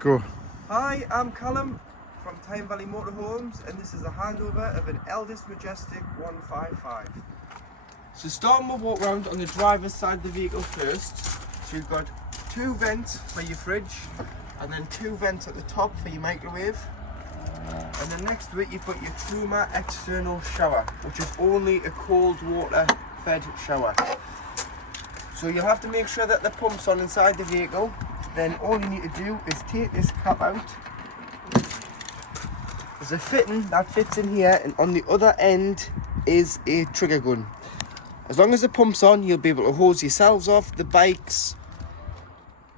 Go. Hi, I'm Callum from Tyne Valley Motorhomes, and this is a handover of an Elddis Majestic 155. So starting with walk round on the driver's side of the vehicle first. So you've got two vents for your fridge, and then two vents at the top for your microwave. And then next to it you've got your Truma external shower, which is only a cold water fed shower. So you'll have to make sure that the pump's on inside the vehicle. Then all you need to do is take this cap out. There's a fitting that fits in here, and on the other end is a trigger gun. As long as the pump's on, you'll be able to hose yourselves off, the bikes,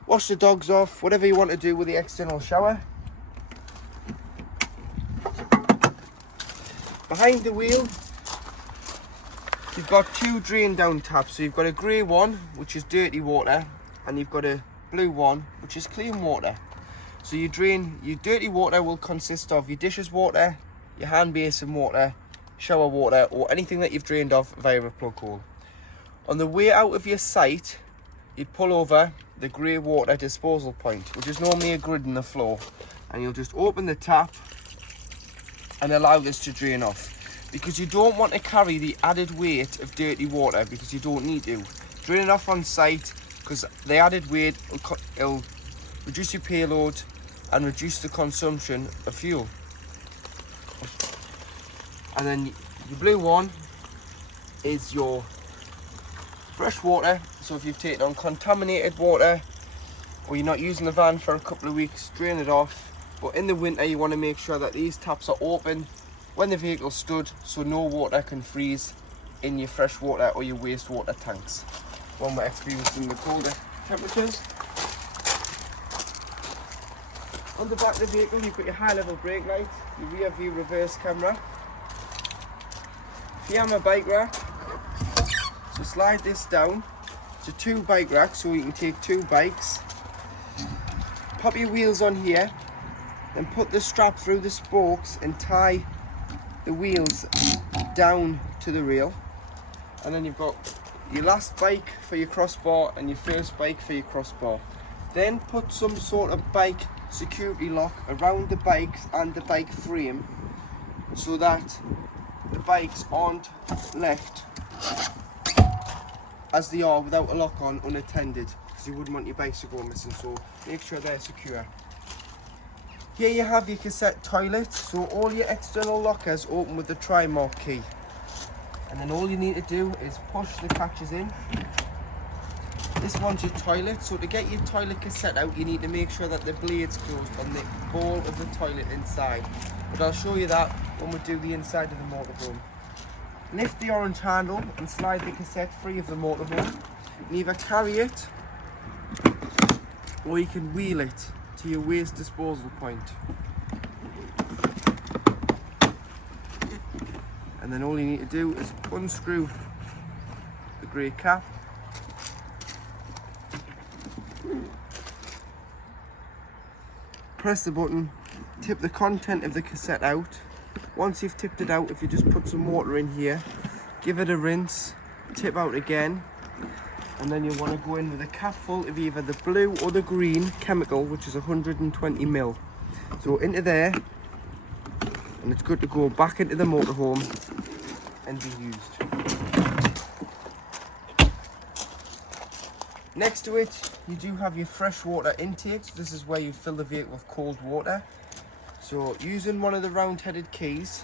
wash the dogs off, whatever you want to do with the external shower. Behind the wheel, you've got two drain down taps. So you've got a grey one, which is dirty water, and you've got a blue one, which is clean water. So your dirty water will consist of your dishes water, your hand basin water, shower water, or anything that you've drained off via a plug hole. On the way out of your site, you'd pull over the grey water disposal point, which is normally a grid in the floor, and you'll just open the tap and allow this to drain off, because you don't want to carry the added weight of dirty water, because you don't need to. Drain it off on site, because the added weight will reduce your payload and reduce the consumption of fuel. And then your blue one is your fresh water. So if you've taken on contaminated water, or you're not using the van for a couple of weeks, drain it off. But in the winter you want to make sure that these taps are open when the vehicle's stood, so no water can freeze in your fresh water or your wastewater tanks when we're experiencing the colder temperatures. On the back of the vehicle you've got your high level brake light, your rear view reverse camera, Fiamma bike rack. So slide this down to two bike racks so you can take two bikes. Pop your wheels on here, then put the strap through the spokes and tie the wheels down to the rail. And then you've got your last bike for your crossbar and your first bike for your crossbar. Then put some sort of bike security lock around the bikes and the bike frame, so that the bikes aren't left as they are without a lock on, unattended, because you wouldn't want your bikes to go missing, so make sure they're secure. Here you have your cassette toilet, so all your external lockers open with the tri-mark key. And then all you need to do is push the catches in. This one's your toilet, so to get your toilet cassette out you need to make sure that the blade's closed on the ball of the toilet inside. But I'll show you that when we do the inside of the motorhome. Lift the orange handle and slide the cassette free of the motorhome. You can either carry it or you can wheel it to your waste disposal point. And then all you need to do is unscrew the grey cap, press the button, tip the content of the cassette out. Once you've tipped it out, if you just put some water in here, give it a rinse, tip out again, and then you want to go in with a cap full of either the blue or the green chemical, which is 120 ml. So into there, and it's good to go back into the motorhome and be used. Next to it, you do have your fresh water intake. So this is where you fill the vehicle with cold water. So using one of the round-headed keys,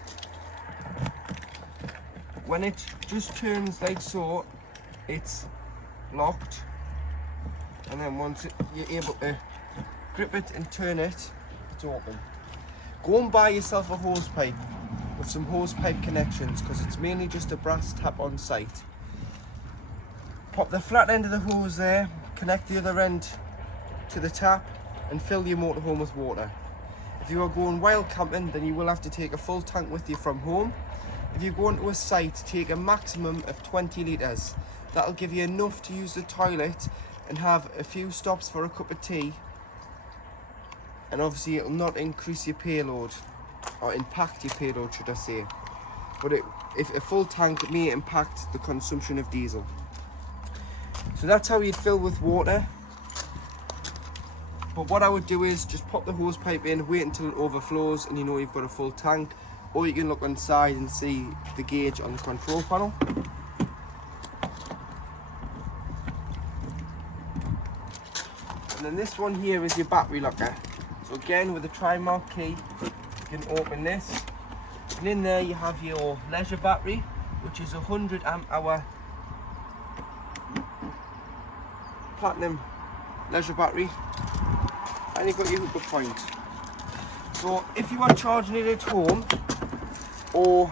when it just turns like so, it's locked, and then once you're able to grip it and turn it, it's open. Go and buy yourself a hose pipe with some hose pipe connections, because it's mainly just a brass tap on site. Pop the flat end of the hose there, connect the other end to the tap, and fill your motorhome with water. If you are going wild camping, then you will have to take a full tank with you from home. If you're going to a site, take a maximum of 20 litres. That'll give you enough to use the toilet and have a few stops for a cup of tea. And obviously it'll not increase your payload, or impact your payload should I say. But if a full tank may impact the consumption of diesel. So that's how you'd fill with water. But what I would do is just pop the hose pipe in, wait until it overflows and you know you've got a full tank, or you can look inside and see the gauge on the control panel. And then this one here is your battery locker. So again, with the tri-mark key, you can open this. And in there you have your leisure battery, which is a 100 amp hour platinum leisure battery. And you've got your hookup point. So if you are charging it at home, or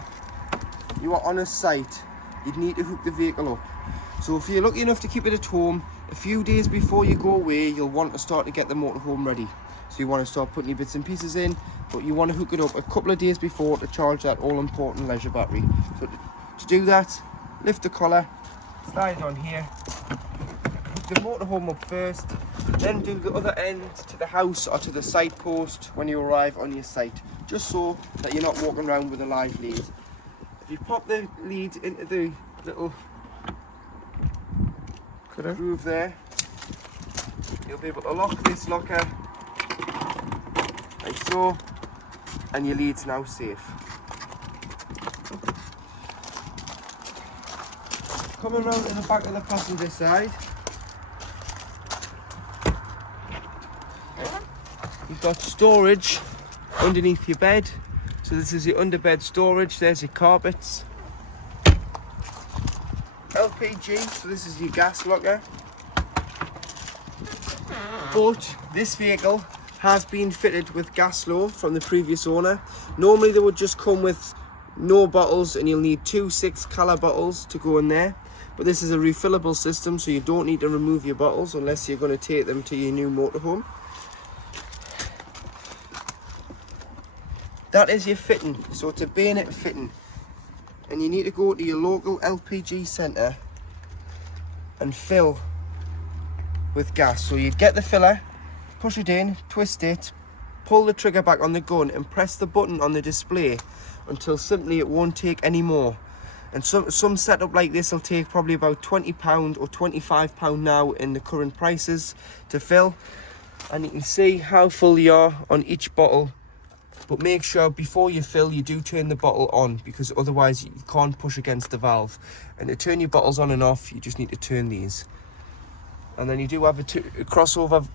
you are on a site, you'd need to hook the vehicle up. So if you're lucky enough to keep it at home, a few days before you go away, you'll want to start to get the motorhome ready. So you want to start putting your bits and pieces in, but you want to hook it up a couple of days before to charge that all important leisure battery. So to do that, lift the collar, slide it on here, hook the motorhome up first, then do the other end to the house or to the site post when you arrive on your site, just so that you're not walking around with a live lead. If you pop the lead into the little groove there, you'll be able to lock this locker like so, and your lead's now safe. Coming around to the back of the passenger side, you've got storage underneath your bed. So this is your underbed storage, there's your carpets. LPG, so this is your gas locker. But this vehicle has been fitted with gas flow from the previous owner. Normally they would just come with no bottles and you'll need 2 6-colour bottles to go in there. But this is a refillable system, so you don't need to remove your bottles unless you're going to take them to your new motorhome. That is your fitting, so it's a bayonet fitting. And you need to go to your local LPG centre and fill with gas. So you get the filler, push it in, twist it, pull the trigger back on the gun and press the button on the display until simply it won't take any more. And some setup like this will take probably about £20 or £25 now in the current prices to fill. And you can see how full you are on each bottle. But make sure before you fill, you do turn the bottle on, because otherwise you can't push against the valve. And to turn your bottles on and off, you just need to turn these. And then you do have a crossover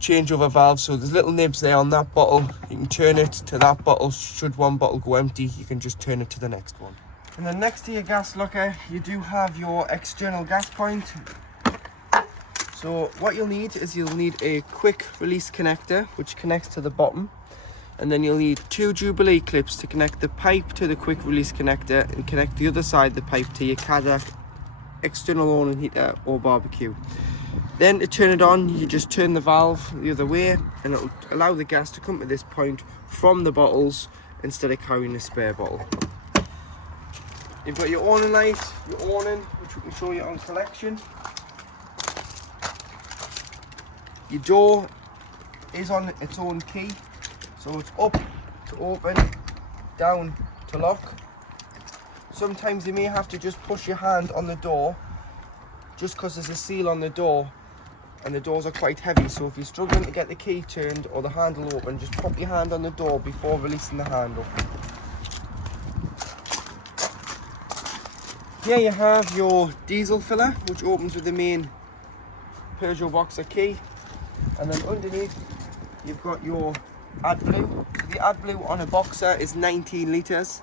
changeover valve, so there's little nibs there on that bottle. You can turn it to that bottle. Should one bottle go empty, you can just turn it to the next one. And then next to your gas locker, you do have your external gas point. So what you'll need is you'll need a quick release connector, which connects to the bottom. And then you'll need 2 Jubilee clips to connect the pipe to the quick release connector and connect the other side of the pipe to your Cadillac external awning heater or barbecue. Then to turn it on, you just turn the valve the other way and it'll allow the gas to come to this point from the bottles instead of carrying a spare bottle. You've got your awning light, your awning, which we can show you on collection. Your door is on its own key. So it's up to open, down to lock. Sometimes you may have to just push your hand on the door, just because there's a seal on the door and the doors are quite heavy. So if you're struggling to get the key turned or the handle open, just pop your hand on the door before releasing the handle. Here you have your diesel filler, which opens with the main Peugeot Boxer key. And then underneath, you've got your AdBlue. The AdBlue on a Boxer is 19 litres.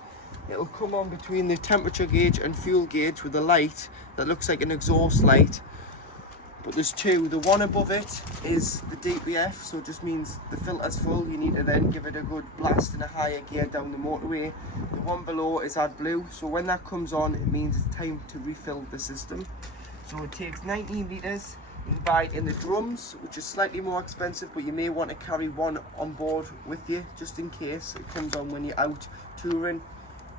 It'll come on between the temperature gauge and fuel gauge with a light that looks like an exhaust light. But there's 2. The one above it is the DPF, so it just means the filter's full. You need to then give it a good blast in a higher gear down the motorway. The one below is AdBlue, so when that comes on, it means it's time to refill the system. So it takes 19 litres. You can buy it in the drums, which is slightly more expensive, but you may want to carry one on board with you just in case it comes on when you're out touring.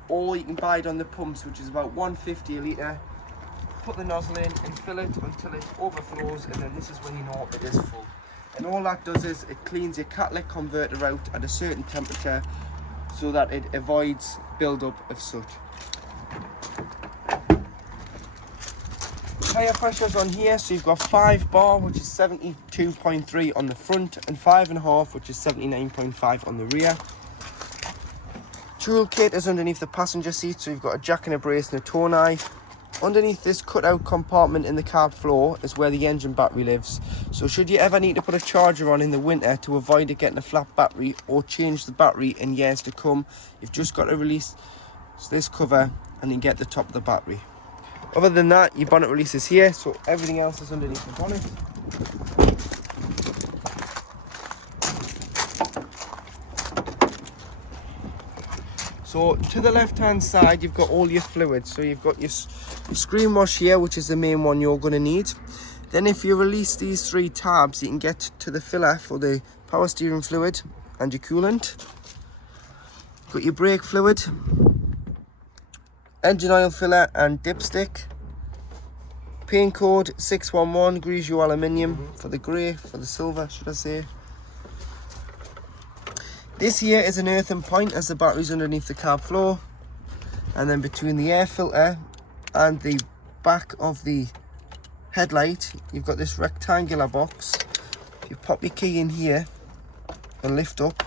Or you can buy it on the pumps, which is about £1.50 a litre. Put the nozzle in and fill it until it overflows, and then this is when you know it is full. And all that does is it cleans your catalytic converter out at a certain temperature so that it avoids build-up of soot. tyre pressures on here, so you've got 5 bar, which is 72.3 on the front, and 5.5, which is 79.5 on the rear. Tool kit is underneath the passenger seat, so you've got a jack and a brace and a tow knife. Underneath this cutout compartment in the cab floor is where the engine battery lives. So should you ever need to put a charger on in the winter to avoid it getting a flat battery or change the battery in years to come, you've just got to release this cover and then get the top of the battery. Other than that, your bonnet release is here, so everything else is underneath the bonnet. So to the left hand side, you've got all your fluids. So you've got your screen wash here, which is the main one you're going to need. Then if you release these 3 tabs, you can get to the filler for the power steering fluid and your coolant. Got your brake fluid, engine oil filler and dipstick. Paint code 611, Grigio aluminium for the grey, for the silver should I say. This here is an earthen point as the battery's underneath the cab floor. And then between the air filter and the back of the headlight, you've got this rectangular box. You pop your key in here and lift up.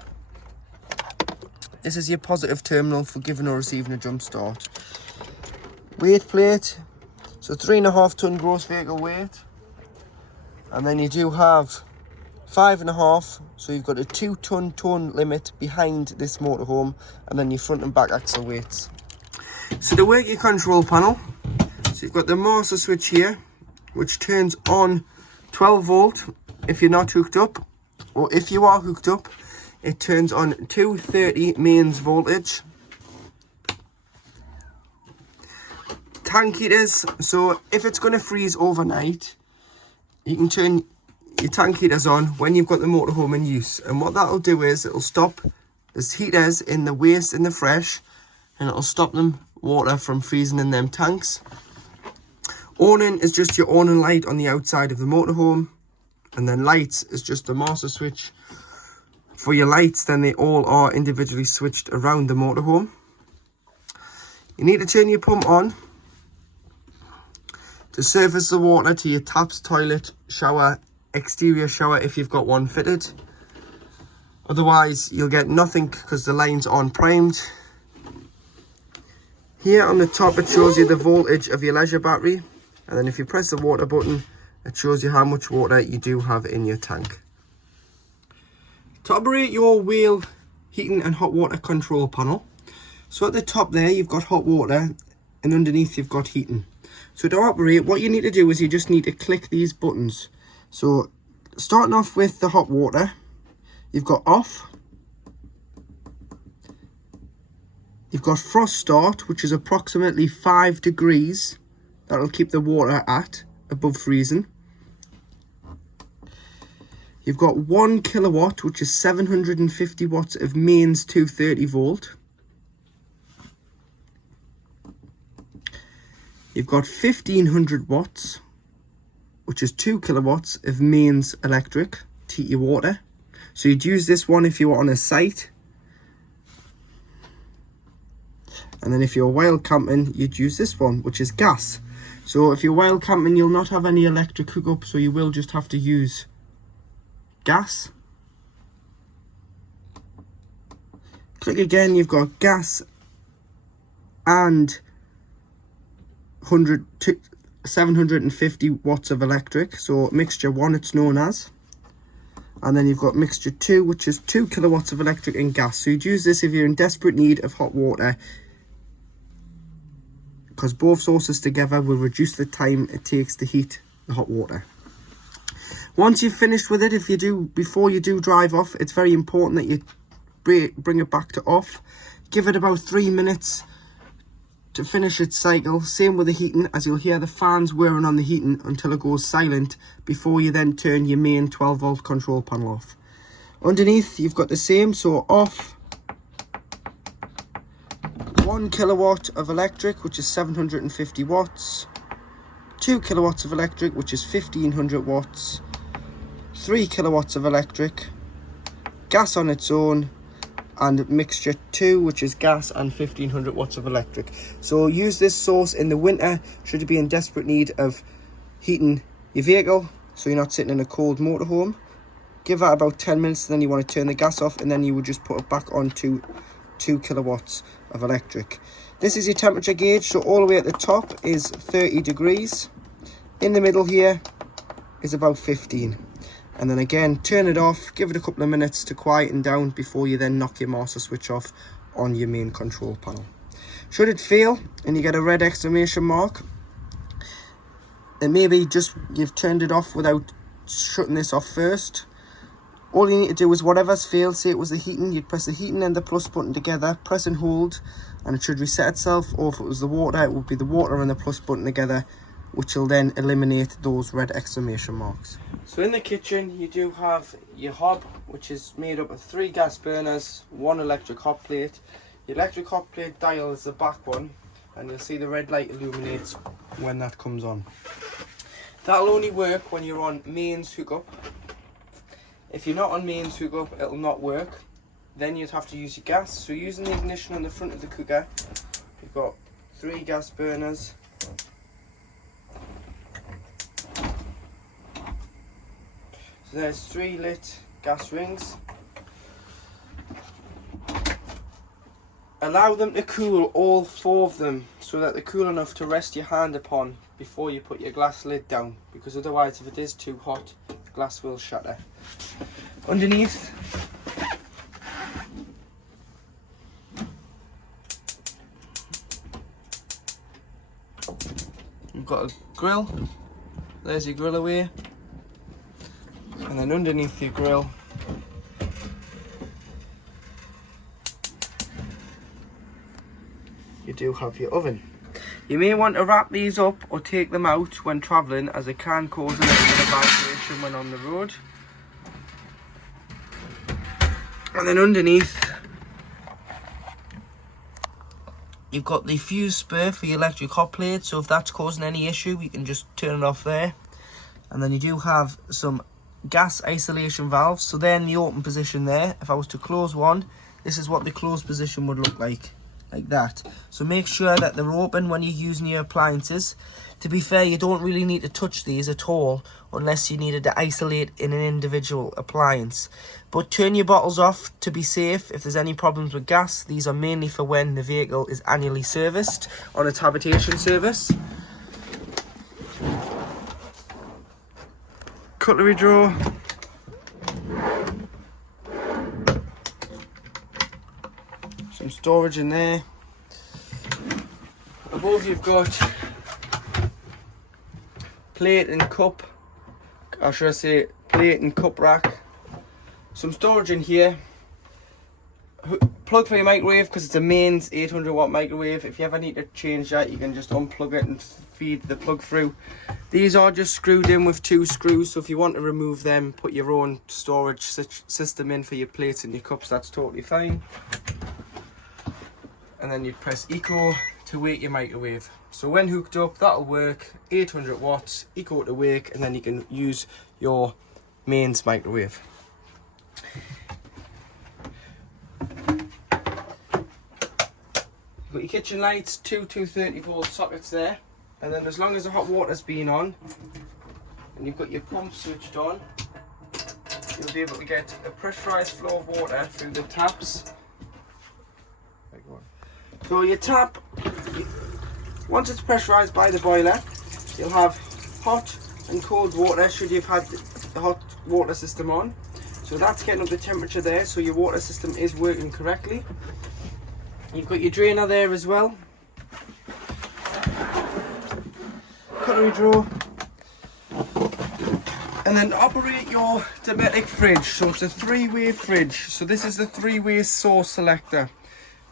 This is your positive terminal for giving or receiving a jump start. Weight plate, so 3.5 ton gross vehicle weight. And then you do have 5.5, so you've got a 2 ton towing limit behind this motorhome, and then your front and back axle weights. So to work your control panel, so you've got the master switch here, which turns on 12 volt if you're not hooked up, or if you are hooked up, it turns on 230 mains voltage. Tank heaters, so if it's going to freeze overnight, you can turn your tank heaters on when you've got the motorhome in use, and what that'll do is it'll stop the heaters in the waste and the fresh, and it'll stop them water from freezing in them tanks. Awning is just your awning light on the outside of the motorhome, and then lights is just the master switch for your lights. Then they all are individually switched around the motorhome. You need to turn your pump on to service the water to your taps, toilet, shower, exterior shower if you've got one fitted. Otherwise you'll get nothing because the lines aren't primed. Here on the top it shows you the voltage of your leisure battery, and then if you press the water button it shows you how much water you do have in your tank. To operate your wheel heating and hot water control panel, so at the top there you've got hot water and underneath you've got heating. So to operate, what you need to do is you just need to click these buttons. So starting off with the hot water, you've got off, you've got frost start, which is approximately 5 degrees. That'll keep the water at above freezing. You've got 1 kilowatt, which is 750 watts of mains 230 volt. You've got 1500 watts, which is 2 kilowatts of mains electric to heat your water. So you'd use this one if you were on a site. And then if you're wild camping, you'd use this one, which is gas. So if you're wild camping, you'll not have any electric hookup, so you will just have to use gas. Click again, you've got gas and 750 watts of electric, so mixture 1 it's known as. And then you've got mixture 2, which is 2 kilowatts of electric and gas. So you'd use this if you're in desperate need of hot water, because both sources together will reduce the time it takes to heat the hot water. Once you've finished with it, before you do drive off, it's very important that you bring it back to off. Give it about 3 minutes to finish its cycle. Same with the heating, as you'll hear the fans whirring on the heating until it goes silent before you then turn your main 12 volt control panel off. Underneath you've got the same, so off, 1 kilowatt of electric, which is 750 watts, 2 kilowatts of electric, which is 1500 watts, 3 kilowatts of electric, gas on its own, and mixture 2, which is gas and 1500 watts of electric. So use this source in the winter should you be in desperate need of heating your vehicle so you're not sitting in a cold motorhome. Give that about 10 minutes, then you want to turn the gas off, and then you would just put it back on to 2 kilowatts of electric. This is your temperature gauge, so all the way at the top is 30 degrees. In the middle here is about 15. And then again, turn it off, give it a couple of minutes to quieten down before you then knock your master switch off on your main control panel. Should it fail and you get a red exclamation mark, and maybe just you've turned it off without shutting this off first, all you need to do is whatever's failed, say it was the heating, you'd press the heating and the plus button together, press and hold, and it should reset itself. Or if it was the water, it would be the water and the plus button together, which will then eliminate those red exclamation marks. So in the kitchen, you do have your hob, which is made up of 3 gas burners, 1 electric hot plate. The electric hot plate dial is the back one, and you'll see the red light illuminates when that comes on. That'll only work when you're on mains hookup. If you're not on mains hookup, it'll not work. Then you'd have to use your gas. So using the ignition on the front of the cooker, you've got 3 gas burners. So there's 3 lit gas rings. Allow them to cool, all 4 of them, so that they're cool enough to rest your hand upon before you put your glass lid down, because otherwise if it is too hot, the glass will shatter. Underneath, you've got a grill. There's your grill away, and then underneath your grill you do have your oven. You may want to wrap these up or take them out when travelling, as it can cause a little bit of vibration when on the road. And then underneath, you've got the fuse spur for your electric hot plate, so if that's causing any issue, you can just turn it off there. And then you do have some gas isolation valves, so they're in the open position there. If I was to close one, this is what the closed position would look like that. So make sure that they're open when you're using your appliances. To be fair, you don't really need to touch these at all unless you needed to isolate in an individual appliance. But turn your bottles off to be safe if there's any problems with gas. These are mainly for when the vehicle is annually serviced on its habitation service. Cutlery drawer. Some storage in there. Above you've got plate and cup, or should I say plate and cup rack. Some storage in here. Plug for your microwave, because it's a mains 800 watt microwave. If you ever need to change that, you can just unplug it and feed the plug through. These are just screwed in with 2 screws, so if you want to remove them, put your own storage system in for your plates and your cups, that's totally fine. And then you'd press eco to wake your microwave. So when hooked up, that'll work. 800 watts, eco to wake, and then you can use your mains microwave. You've got your kitchen lights, 2 230 volt sockets there, and then as long as the hot water's been on and you've got your pump switched on, you'll be able to get a pressurized flow of water through the taps. So your tap, once it's pressurised by the boiler, you'll have hot and cold water should you've had the hot water system on. So that's getting up the temperature there, so your water system is working correctly. You've got your drainer there as well. Cutlery drawer. And then operate your domestic fridge. So it's a 3-way fridge. So this is the 3-way source selector.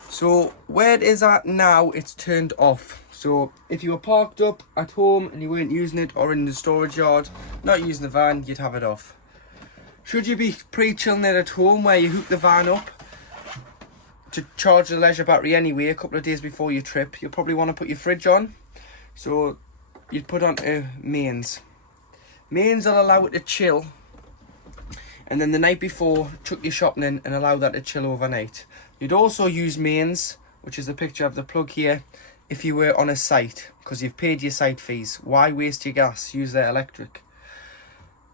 So where it is at now, it's turned off. So if you were parked up at home and you weren't using it, or in the storage yard, not using the van, you'd have it off. Should you be pre-chilling it at home, where you hook the van up to charge the leisure battery anyway a couple of days before your trip, you'll probably want to put your fridge on. So you'd put on mains. Mains will allow it to chill, and then the night before, chuck your shopping in and allow that to chill overnight. You'd also use mains, which is the picture of the plug here, if you were on a site, because you've paid your site fees. Why waste your gas? Use their electric.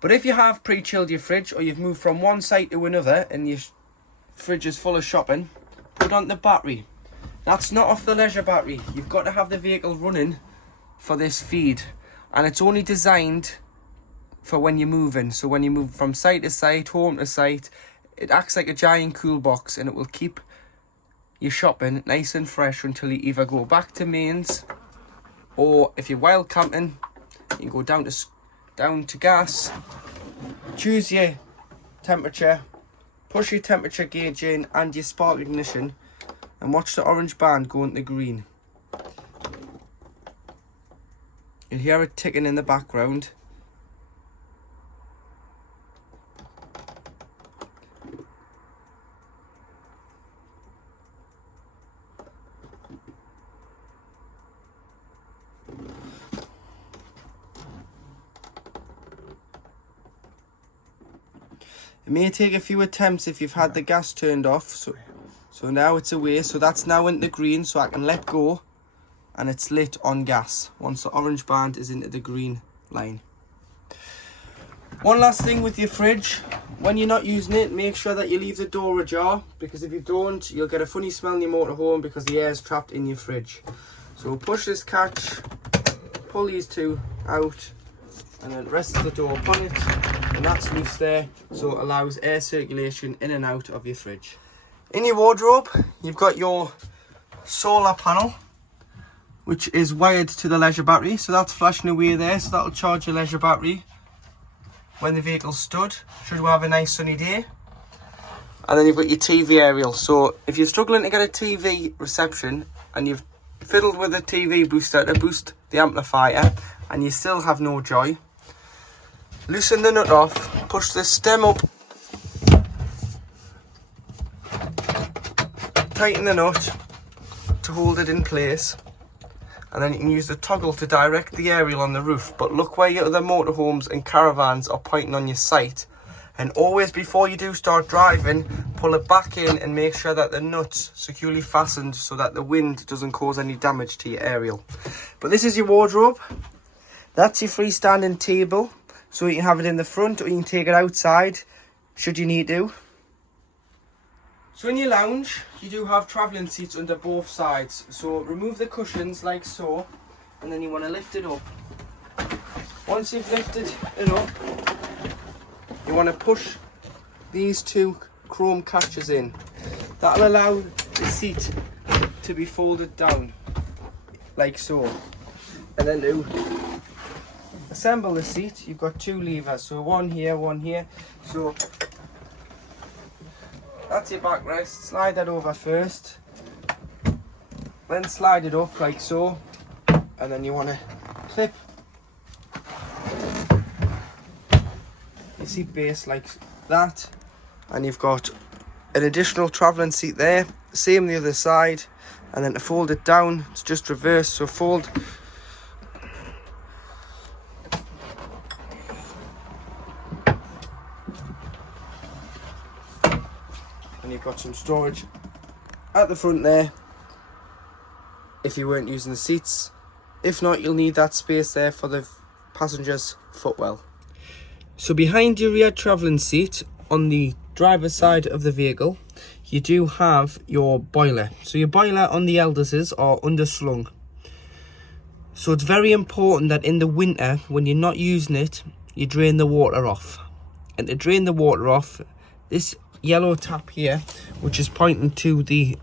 But if you have pre-chilled your fridge, or you've moved from one site to another and your fridge is full of shopping, put on the battery. That's not off the leisure battery. You've got to have the vehicle running for this feed, and it's only designed for when you're moving. So when you move from site to site, home to site, it acts like a giant cool box, and it will keep your shopping nice and fresh until you either go back to mains, or if you're wild camping, you can go down to gas, choose your temperature, push your temperature gauge in and your spark ignition, and watch the orange band go into green. You'll hear it ticking in the background. It may take a few attempts if you've had the gas turned off. So now it's away. So that's now into green, so I can let go. And it's lit on gas once the orange band is into the green line. One last thing with your fridge. When you're not using it, make sure that you leave the door ajar. Because if you don't, you'll get a funny smell in your motorhome because the air is trapped in your fridge. So push this catch, pull these two out, and then rest the door upon it, and that's loose there, so it allows air circulation in and out of your fridge. In your wardrobe, you've got your solar panel, which is wired to the leisure battery, so that's flashing away there, so that'll charge your leisure battery when the vehicle's stood, should we have a nice sunny day. And then you've got your TV aerial, so if you're struggling to get a TV reception and you've fiddled with a TV booster to boost the amplifier and you still have no joy, loosen the nut off, push the stem up, tighten the nut to hold it in place, and then you can use the toggle to direct the aerial on the roof. But look where your other motorhomes and caravans are pointing on your site, and always before you do start driving, pull it back in and make sure that the nut's securely fastened so that the wind doesn't cause any damage to your aerial. But this is your wardrobe. That's your freestanding table. So you can have it in the front, or you can take it outside should you need to. So in your lounge, you do have travelling seats under both sides. So remove the cushions like so, and then you want to lift it up. Once you've lifted it up, you want to push these two chrome catches in. That'll allow the seat to be folded down like so. And then to assemble the seat, you've got two levers, so one here, one here. So that's your backrest. Slide that over first, then slide it up like so, and then you want to clip your seat base like that, and you've got an additional travelling seat there. Same the other side, and then to fold it down, it's just reverse. So fold. And you've got some storage at the front there if you weren't using the seats. If not, you'll need that space there for the passenger's footwell. So behind your rear travelling seat on the driver's side of the vehicle, you do have your boiler. So your boiler on the Elddises are underslung. So it's very important that in the winter, when you're not using it, you drain the water off. And to drain the water off, this yellow tap here, which is pointing to the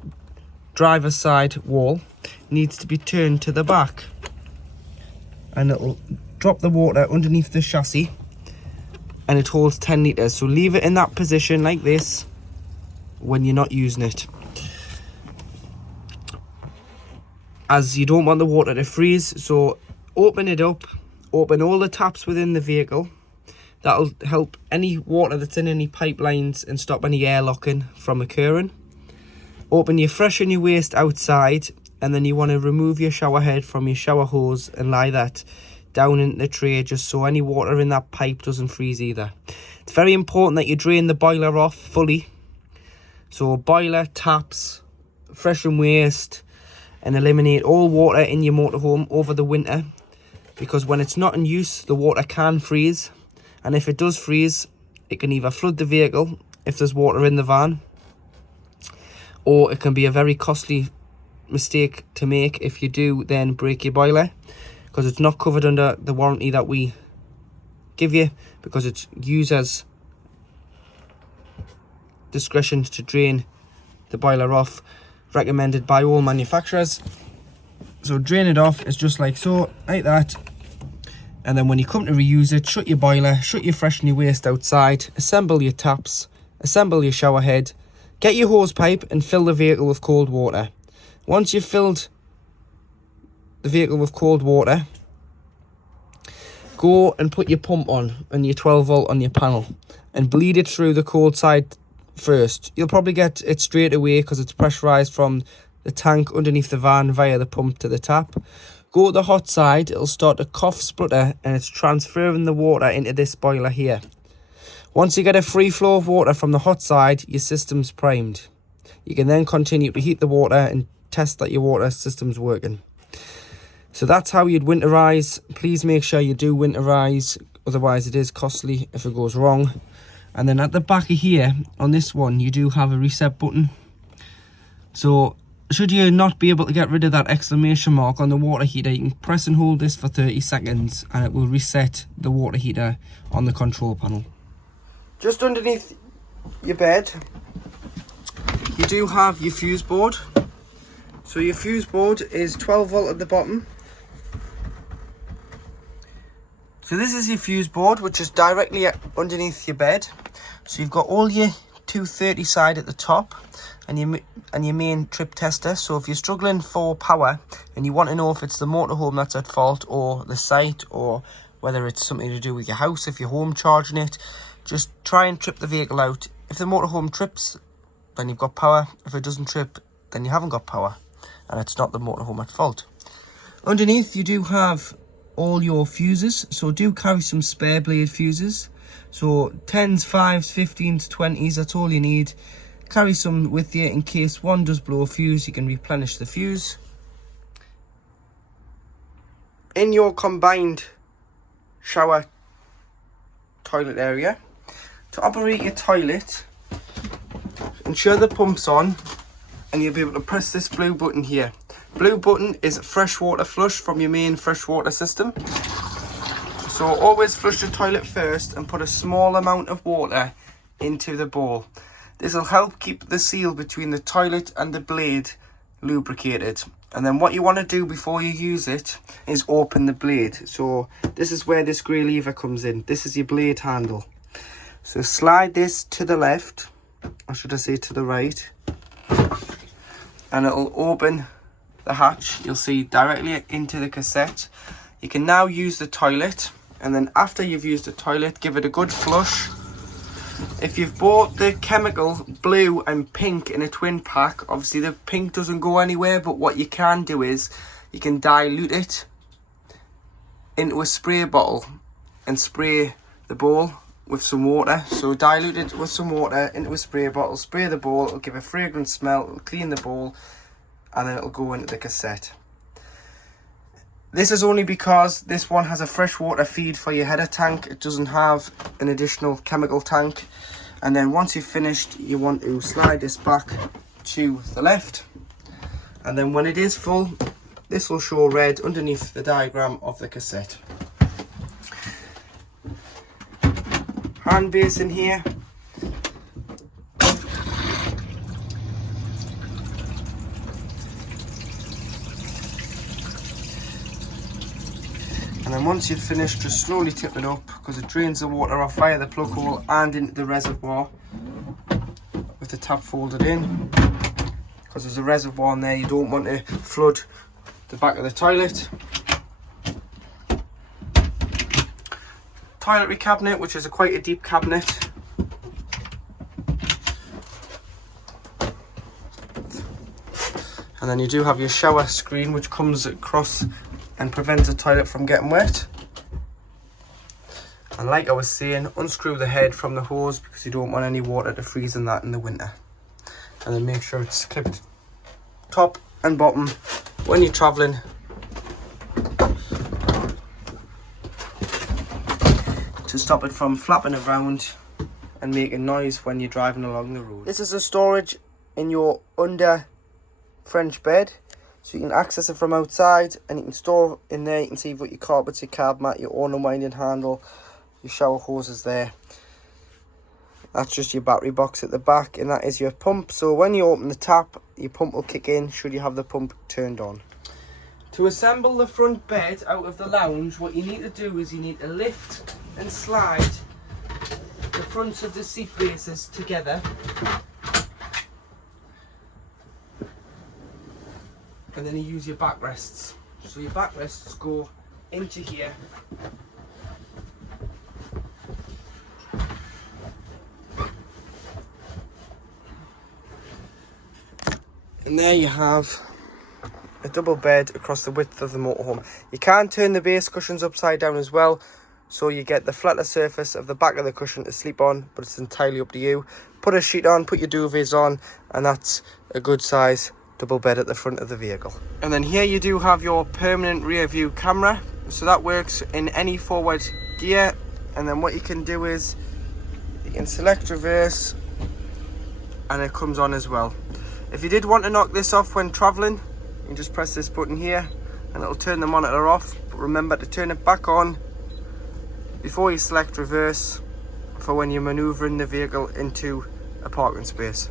driver's side wall, needs to be turned to the back, and it'll drop the water underneath the chassis, and it holds 10 litres. So leave it in that position like this when you're not using it, as you don't want the water to freeze. So open it up, open all the taps within the vehicle. That'll help any water that's in any pipelines and stop any air locking from occurring. Open your fresh and your waste outside, and then you want to remove your shower head from your shower hose and lie that down into the tray, just so any water in that pipe doesn't freeze either. It's very important that you drain the boiler off fully. So boiler, taps, fresh and waste, and eliminate all water in your motorhome over the winter, because when it's not in use, the water can freeze, and if it does freeze, it can either flood the vehicle if there's water in the van, or it can be a very costly mistake to make if you do then break your boiler, because it's not covered under the warranty that we give you, because it's users' discretion to drain the boiler off, recommended by all manufacturers. So drain it off, it's just like so, like that. And then when you come to reuse it, shut your boiler, shut your fresh and your waste outside, assemble your taps, assemble your shower head, get your hose pipe and fill the vehicle with cold water. Once you've filled the vehicle with cold water, go and put your pump on and your 12 volt on your panel and bleed it through the cold side first. You'll probably get it straight away because it's pressurized from the tank underneath the van via the pump to the tap. Go to the hot side, it'll start to cough, splutter, and it's transferring the water into this boiler here. Once you get a free flow of water from the hot side, your system's primed. You can then continue to heat the water and test that your water system's working. So that's how you'd winterize. Please make sure you do winterize, otherwise it is costly if it goes wrong. And then at the back of here, on this one, you do have a reset button. So should you not be able to get rid of that exclamation mark on the water heater, you can press and hold this for 30 seconds and it will reset the water heater on the control panel. Just underneath your bed, you do have your fuse board. So your fuse board is 12 volt at the bottom. So this is your fuse board, which is directly underneath your bed. So you've got all your 230 side at the top and your main trip tester. So if you're struggling for power and you want to know if it's the motorhome that's at fault or the site, or whether it's something to do with your house, if you're home charging it, just try and trip the vehicle out. If the motorhome trips, then you've got power. If it doesn't trip, then you haven't got power and it's not the motorhome at fault. Underneath you do have all your fuses, so do carry some spare blade fuses. So 10s, 5s, 15s, 20s, that's all you need. Carry some with you in case one does blow a fuse, you can replenish the fuse. In your combined shower toilet area, to operate your toilet, ensure the pump's on and you'll be able to press this blue button here. Blue button is freshwater flush from your main freshwater system. So always flush the toilet first and put a small amount of water into the bowl. This will help keep the seal between the toilet and the blade lubricated. And then what you want to do before you use it is open the blade. So this is where this grey lever comes in. This is your blade handle. So slide this to the left, or should I say to the right, and it'll open the hatch. You'll see directly into the cassette. You can now use the toilet, and then after you've used the toilet, give it a good flush. If you've bought the chemical blue and pink in a twin pack, obviously the pink doesn't go anywhere, but what you can do is you can dilute it into a spray bottle and spray the bowl with some water. So dilute it with some water into a spray bottle, spray the bowl, it'll give a fragrant smell, it'll clean the bowl, and then it'll go into the cassette. This is only because this one has a freshwater feed for your header tank. It doesn't have an additional chemical tank. And then once you've finished, you want to slide this back to the left. And then when it is full, this will show red underneath the diagram of the cassette. Hand basin here. And then once you've finished, just slowly tip it up, because it drains the water off via the plug hole and into the reservoir with the tap folded in. Because there's a reservoir in there, you don't want to flood the back of the toilet. Toiletry cabinet, which is quite a deep cabinet. And then you do have your shower screen, which comes across and prevents the toilet from getting wet. And like I was saying, unscrew the head from the hose, because you don't want any water to freeze in that in the winter. And then make sure it's clipped top and bottom when you're travelling. To stop it from flapping around and making noise when you're driving along the road. This is a storage in your under French bed, so you can access it from outside and you can store in there. You can see you've got your carpets, your cab mat, your own unwinding handle, your shower hoses there. That's just your battery box at the back, and that is your pump. So when you open the tap, your pump will kick in should you have the pump turned on. To assemble the front bed out of the lounge, what you need to do is you need to lift and slide the fronts of the seat bases together. And then you use your backrests. So your backrests go into here. And there you have a double bed across the width of the motorhome. You can turn the base cushions upside down as well, so you get the flatter surface of the back of the cushion to sleep on, but it's entirely up to you. Put a sheet on, put your duvets on, and that's a good size double bed at the front of the vehicle. And then here you do have your permanent rear view camera, so that works in any forward gear. And then what you can do is you can select reverse and it comes on as well. If you did want to knock this off when travelling, you can just press this button here and it'll turn the monitor off. But remember to turn it back on before you select reverse for when you're manoeuvring the vehicle into a parking space.